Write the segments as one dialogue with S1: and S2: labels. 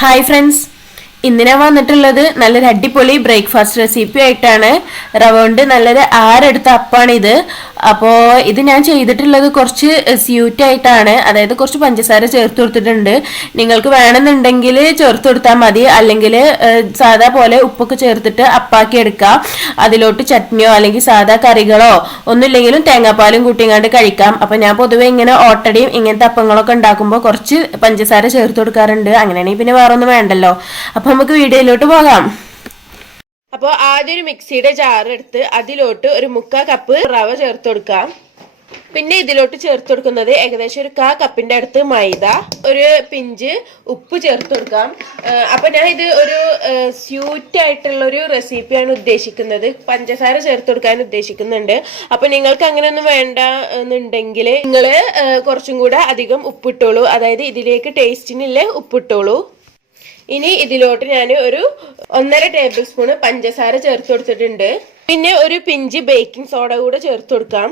S1: Hi friends ഇന്ന് ഞാൻ വന്നിട്ടുള്ളത് നല്ലൊരു അടിപൊളി ബ്രേക്ക്ഫാസ്റ്റ് റെസിപ്പി ആയിട്ടാണ്. റവ കൊണ്ട് നല്ലൊരു ആരെടുത്ത അപ്പാണ് ഇത് അപ്പോൾ ഇത് ഞാൻ ചെയ്തിട്ടുള്ളത് കുറച്ച് സ്യൂറ്റ് ആയിട്ടാണ്. അതായത് കുറച്ച് പഞ്ചസാര ചേർത്ത് കൊടുത്തിട്ടുണ്ട്. നിങ്ങൾക്ക് വേണമെന്നുണ്ടെങ്കിൽ ചേർത്ത് കൊടുത്താൽ മതി. അല്ലെങ്കിൽ സാധാ പോലെ ഉപ്പൊക്കെ ചേർത്തിട്ട് അപ്പാക്കി എടുക്കാം. അതിലോട്ട് ചട്നിയോ അല്ലെങ്കിൽ സാധാ കറികളോ ഒന്നുമില്ലെങ്കിലും തേങ്ങാപ്പാലും കൂട്ടിങ്ങാണ്ട് കഴിക്കാം. അപ്പം ഞാൻ പൊതുവേ ഇങ്ങനെ ഓട്ടടിയും ഇങ്ങനത്തെ അപ്പങ്ങളൊക്കെ ഉണ്ടാക്കുമ്പോൾ കുറച്ച് പഞ്ചസാര ചേർത്ത് കൊടുക്കാറുണ്ട്. അങ്ങനെയാണെങ്കിൽ പിന്നെ വേറൊന്നും വേണ്ടല്ലോ. അപ്പം നമുക്ക് വീഡിയോയിലോട്ട് പോകാം. അപ്പോൾ ആദ്യം ഒരു മിക്സിയുടെ ജാർ എടുത്ത് അതിലോട്ട് ഒരു മുക്കാ കപ്പ് റവ ചേർത്ത് കൊടുക്കാം പിന്നെ ഇതിലോട്ട് ചേർത്ത് കൊടുക്കുന്നത് ഏകദേശം ഒരു കാ കപ്പിന്റെ അടുത്ത് മൈദ ഒരു പിഞ്ച് ഉപ്പ് ചേർത്ത് കൊടുക്കാം. അപ്പൊ ഞാൻ ഇത് ഒരു സ്യൂറ്റ് ആയിട്ടുള്ള ഒരു റെസിപ്പിയാണ് ഉദ്ദേശിക്കുന്നത്. പഞ്ചസാര ചേർത്ത് കൊടുക്കാൻ ഉദ്ദേശിക്കുന്നുണ്ട്. അപ്പൊ നിങ്ങൾക്ക് അങ്ങനെയൊന്നും വേണ്ട എന്നുണ്ടെങ്കിൽ നിങ്ങൾ കുറച്ചും കൂടെ അധികം ഉപ്പിട്ടോളൂ. അതായത് ഇതിലേക്ക് ടേസ്റ്റിനില്ലേ ഉപ്പിട്ടോളൂ. ഇനി ഇതിലോട്ട് ഞാൻ ഒരു ഒന്നര ടേബിൾ സ്പൂണ് പഞ്ചസാര ചേർത്ത് കൊടുത്തിട്ടുണ്ട്. പിന്നെ ഒരു പിഞ്ച് ബേക്കിംഗ് സോഡ കൂടെ ചേർത്ത് കൊടുക്കാം.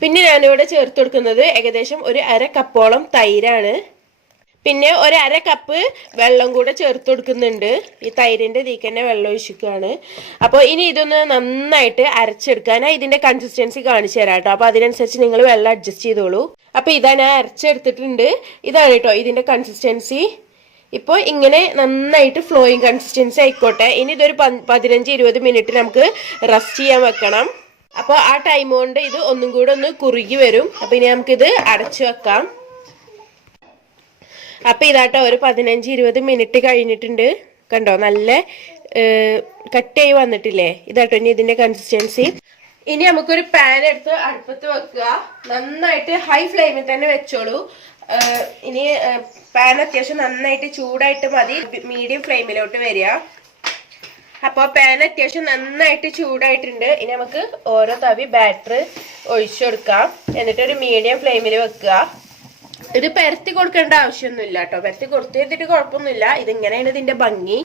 S1: പിന്നെ ഞാനിവിടെ ചേർത്ത് കൊടുക്കുന്നത് ഏകദേശം ഒരു അര കപ്പോളം തൈരാണ്. പിന്നെ ഒരു അര കപ്പ് വെള്ളം കൂടെ ചേർത്ത് കൊടുക്കുന്നുണ്ട്. ഈ തൈരിന്റെ തീക്ക് തന്നെ വെള്ളം ഒഴിച്ചിക്കുകയാണ് അപ്പോൾ ഇനി ഇതൊന്ന് നന്നായിട്ട് അരച്ചെടുക്കാൻ ഇതിന്റെ കൺസിസ്റ്റൻസി കാണിച്ചു തരാം കേട്ടോ. അപ്പോൾ അതിനനുസരിച്ച് നിങ്ങൾ വെള്ളം അഡ്ജസ്റ്റ് ചെയ്തോളൂ. അപ്പോൾ ഇതാ ഞാൻ അരച്ചെടുത്തിട്ടുണ്ട്. ഇതാണ് കേട്ടോ ഇതിന്റെ കൺസിസ്റ്റൻസി ഇപ്പോൾ ഇങ്ങനെ നന്നായിട്ട് ഫ്ലോയിങ് കൺസിസ്റ്റൻസി ആയിക്കോട്ടെ. ഇനി ഇതൊരു പതിനഞ്ച് ഇരുപത് മിനിറ്റ് നമുക്ക് റെസ്റ്റ് ചെയ്യാൻ വെക്കണം. അപ്പോൾ ആ ടൈം കൊണ്ട് ഇത് ഒന്നും കൂടെ ഒന്ന് കുറുകി വരും. അപ്പോൾ ഇനി നമുക്കിത് അടച്ചു വെക്കാം. അപ്പോൾ ഇതാട്ടോ ഒരു പതിനഞ്ച് ഇരുപത് മിനിറ്റ് കഴിഞ്ഞിട്ടുണ്ട്. കണ്ടോ നല്ല കട്ടായി വന്നിട്ടില്ലേ? ഇതാട്ടോ ഇനി ഇതിന്റെ കൺസിസ്റ്റൻസി ഇനി നമുക്കൊരു പാൻ എടുത്ത് അടുപ്പത്ത് വെക്കുക. നന്നായിട്ട് ഹൈ ഫ്ലെയിമിൽ തന്നെ വെച്ചോളൂ. ഇനി പാൻ അത്യാവശ്യം നന്നായിട്ട് ചൂടായിട്ട് മതി. മീഡിയം ഫ്ലെയിമിലോട്ട് വരിക. അപ്പോൾ പാൻ അത്യാവശ്യം നന്നായിട്ട് ചൂടായിട്ടുണ്ട്. ഇനി നമുക്ക് ഓരോ തവി ബാറ്റർ ഒഴിച്ചു കൊടുക്കാം. എന്നിട്ട് ഒരു മീഡിയം ഫ്ലെയിമിൽ വെക്കുക. ഇത് പരത്തി കൊടുക്കേണ്ട ആവശ്യമൊന്നുമില്ല കേട്ടോ. പരത്തി കൊടുത്തു ചെയ്തിട്ട് കുഴപ്പമൊന്നുമില്ല. ഇതിങ്ങനെയാണ് ഇതിന്റെ ഭംഗി.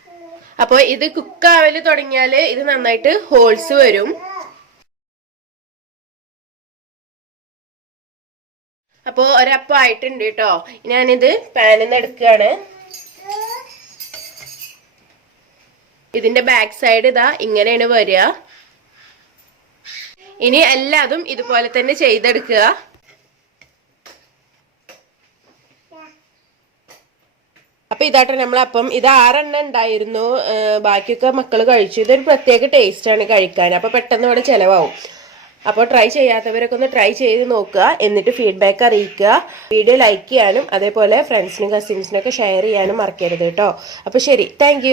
S1: അപ്പോൾ ഇത് കുക്കാവൽ തുടങ്ങിയാൽ ഇത് നന്നായിട്ട് ഹോൾസ് വരും. അപ്പോൾ ഒരപ്പം ആയിട്ടുണ്ട് കേട്ടോ ഞാനിത് പാനിൽ നിന്ന് എടുക്കുകയാണ്. ഇതിന്റെ ബാക്ക് സൈഡ് ഇതാ ഇങ്ങനെയാണ് വരിക. ഇനി എല്ലാതും ഇതുപോലെ തന്നെ ചെയ്തെടുക്കുക. അപ്പൊ ഇതാട്ടെ നമ്മളപ്പം ഇത് ആറെണ്ണം ഉണ്ടായിരുന്നു. ബാക്കിയൊക്കെ മക്കൾ കഴിച്ചു. ഇതൊരു പ്രത്യേക ടേസ്റ്റ് ആണ് കഴിക്കാൻ. അപ്പൊ പെട്ടെന്ന് ഇവിടെ ചെലവാവും. അപ്പോൾ ട്രൈ ചെയ്യാത്തവരൊക്കെ ഒന്ന് ട്രൈ ചെയ്ത് നോക്കുക എന്നിട്ട് ഫീഡ്ബാക്ക് അറിയിക്കുക. വീഡിയോ ലൈക്ക് ചെയ്യാനും അതേപോലെ ഫ്രണ്ട്സിനും കസിൻസിനൊക്കെ ഷെയർ ചെയ്യാനും മറക്കരുത് കേട്ടോ അപ്പോൾ ശരി താങ്ക്